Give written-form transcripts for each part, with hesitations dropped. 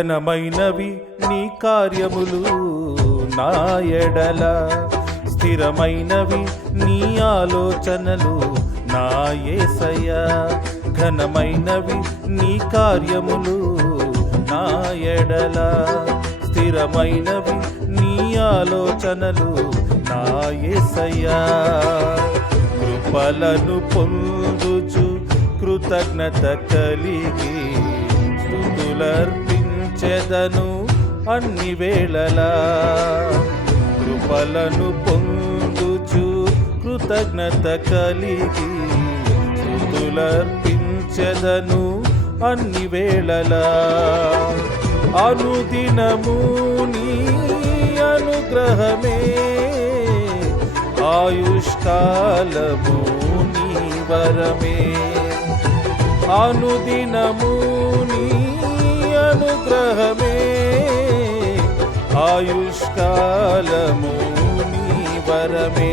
ఘనమైనవి నీ కార్యములు నా ఎడల, స్థిరమైనవి నీ ఆలోచనలు నా యేసయ్యా. ఘనమైనవి నీ కార్యములు నా ఎడల, స్థిరమైనవి నీ ఆలోచనలు నా యేసయ్యా. కృపలను పొందుచు కృతజ్ఞత కలిగి స్తుతులర్పించెదను అన్ని వేళలా. కృపలను పొందుచు కృతజ్ఞత కలిగి స్తుతులర్పించెదను అన్ని వేళలా. అనుదినము నీ అనుగ్రహమే, ఆయుష్కాలము నీ వరమే. అనుదినము నీ అనుగ్రహమే, ఆయుష్కాలము నీ వరమే.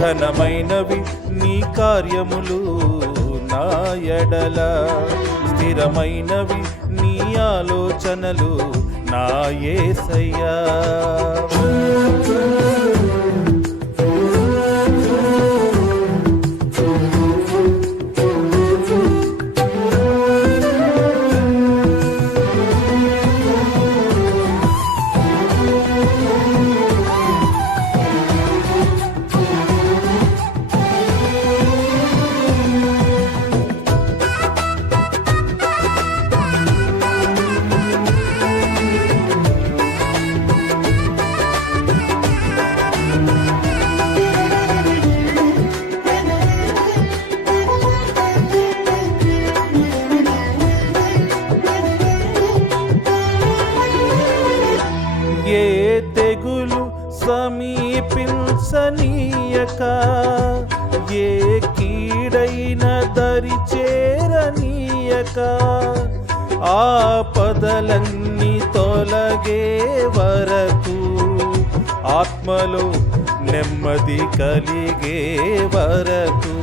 ఘనమైనవి నీ కార్యములు నా ఎడల, స్థిరమైనవి నీ ఆలోచనలు నా యేసయ్యా. ఏ తెగులు సమీపించనీయక, ఏ కీడైన దరి చేరనీయక, ఆపదలన్నీ తొలగే వరకు, ఆత్మలో నెమ్మది కలిగే వరకు.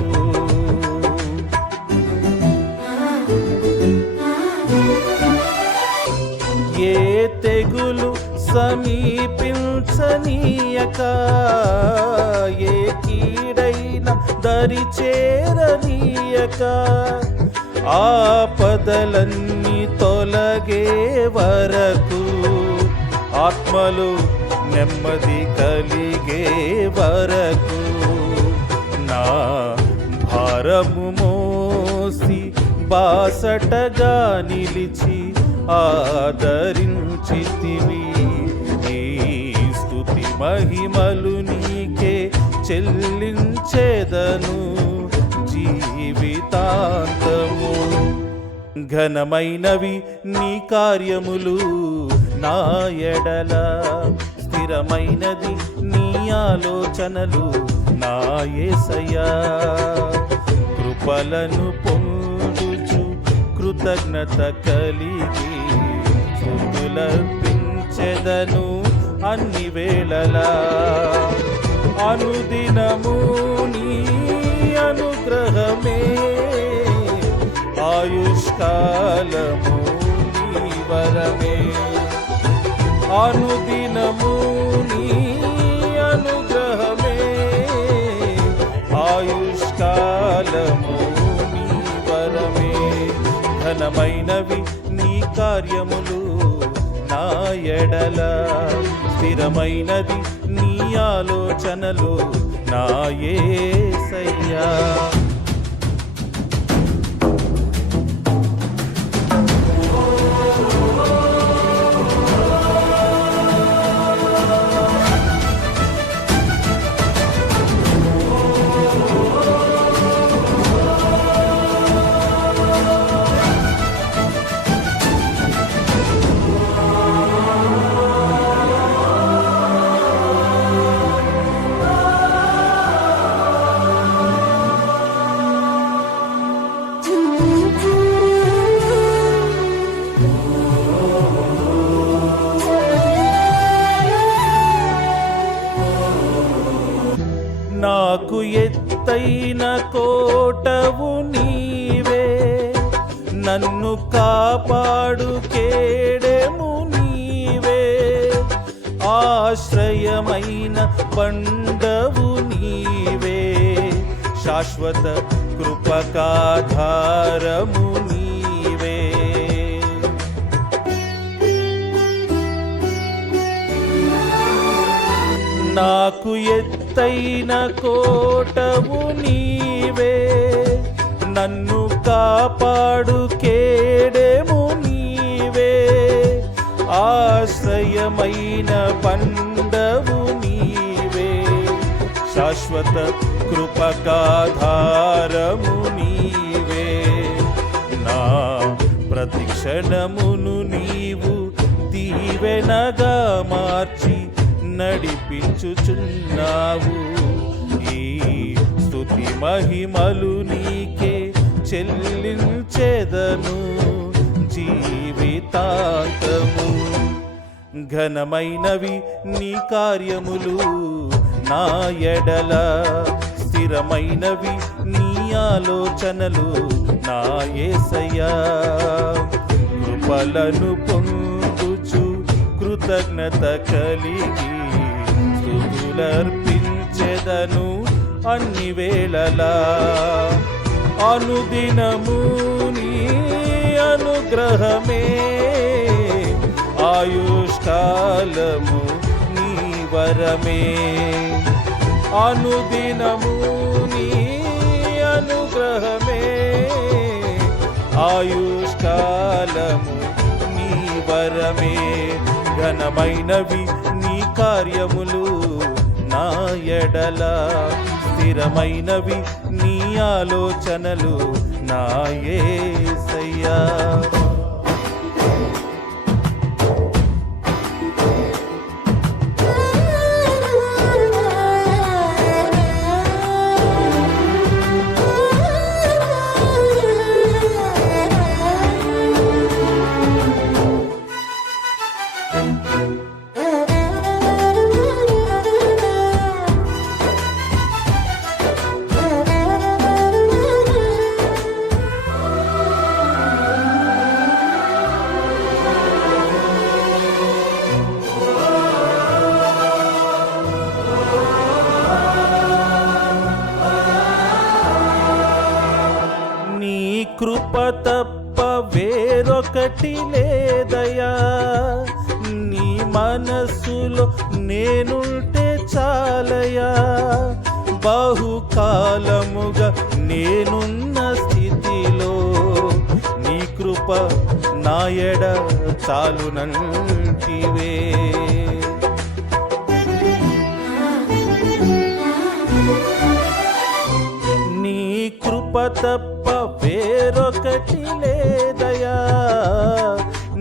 ఏ తెగులు సమీపించనీయక, ఏ కీడైన దరి చేరనీయక, ఆపదలన్నీ తొలగే వరకు, ఆత్మలో నెమ్మది కలిగే వరకు. నా భారము మోసి బాసటగా నిలిచి ఆదరించితివి. ఈ స్తుతి మహిమలు నీకే చెల్లించేదను జీవితాంతము. ఘనమైనవి నీ కార్యములు నా ఎడల, స్థిరమైనది నీ ఆలోచనలు నా యేసయ్యా. కృపలను పొందుచు కృతజ్ఞత కలిగి స్తుతులర్పించెదను అన్ని వేళలా. అనుదినము నీ అనుగ్రహమే, ఆయుష్కాలము నీ వరమే. అనుదినము నీ అనుగ్రహమే, ఆయుష్కాలము నీ వరమే. ఘనమైనవి నీ కార్యములు నా ఎడల, స్థిరమైనది నీ ఆలోచనలు నా యేసయ్యా. నాకు ఎత్తైన కోటవు నీవే, నన్ను కాపాడు కేడెము ఆశ్రయమైన బండవు నీవే, శాశ్వత కృపకాధారము నీవే. నాకు ఎత్తైన కోటవు నీవే, నన్ను కాపాడు కేడెము నీవే, ఆశ్రయమైన బండవు నీవే, శాశ్వత కృపకాధారము నీవే. నా ప్రతిక్షణమును నీవు దీవెనగా మార్చి నడిపించుచున్నావు. ఈ స్తుతి మహిమలు నీకే చెల్లించెదను జీవితాంతము. ఘనమైనవి నీ కార్యములు నా ఎడల, స్థిరమైనవి నీ ఆలోచనలు నా యేసయ్యా. కృపలను పొందుచు కృతజ్ఞత కలిగి స్తుతులర్పించెదను అన్ని వేళలా. అనుదినము నీ అనుగ్రహమే, ఆయుష్కాలము నీ వరమే. అనుదినము నీ అనుగ్రహమే, ఆయుష్కాలము నీ వరమే. ఘనమైనవి నీ కార్యములు నా ఎడల, స్థిరమైనవి నీ ఆలోచనలు నా యేసయ్యా. కృప తప్ప వేరొకటి లేదయా, నీ మనస్సులో నేనుంటే చాలయా. బహుకాలముగా నేనున్న స్థితిలో నీ కృప నా ఎడ చాలునంటివే. నీ కృప తప్ప వేరొకటి లేదయా,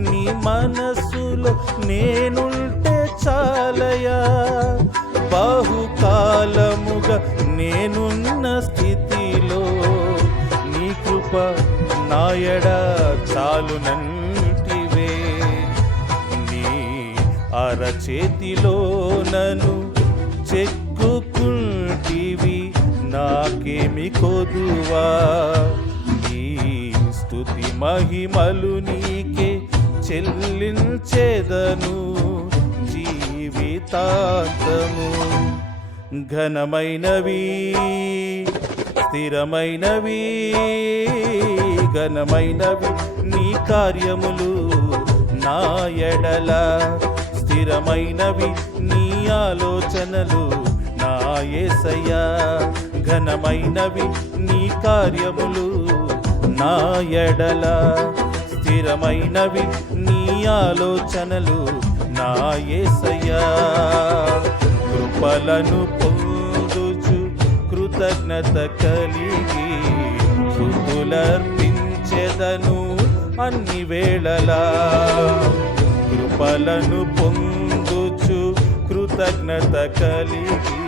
నీ మనస్సులో నేనుంటే చాలయా. బహుకాలముగా నేనున్న స్థితిలో నీ కృప నా ఎడ చాలునంటివే. నీ అరచేతిలో నన్ను చెక్కుకుంటివి, నాకేమి కొదువా. ఈ స్తుతి మహిమలు నీకే చెల్లించెదను జీవితాంతము. ఘనమైనవి స్థిరమైనవి, ఘనమైనవి నీ కార్యములు నా ఎడల, స్థిరమైనవి నీ ఆలోచనలు నా యేసయ్యా. ఘనమైనవి నీ కార్యములు నా ఎడల, స్థిరమైనవి నీ ఆలోచనలు నా యేసయ్యా. కృపలను పొందుచు కృతజ్ఞత కలిగి స్తుతులర్పించెదను అన్ని వేళలా. కృపలను పొందుచు కృతజ్ఞత కలిగి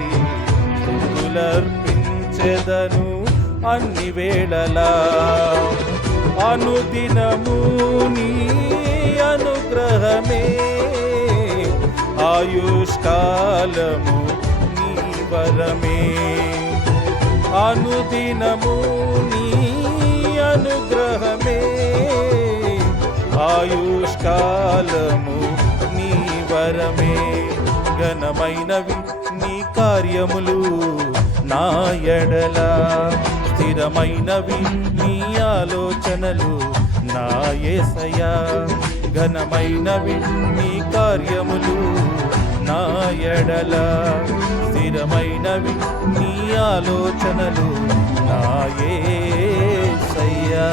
స్తుతులర్పించెదను అన్ని వేళలా. అనుదినము నీ అనుగ్రహమే, ఆయుష్కాలము నీ వరమే. అనుదినము నీ అనుగ్రహమే, ఆయుష్కాలము నీ వరమే. ఘనమైనవి నీ కార్యములు నా ఎడల, స్థిరమైనవి నీ ఆలోచనలు నా యేసయ్యా. ఘనమైనవి నీ కార్యములు నా ఎడల, స్థిరమైనవి నీ ఆలోచనలు నా యేసయ్యా.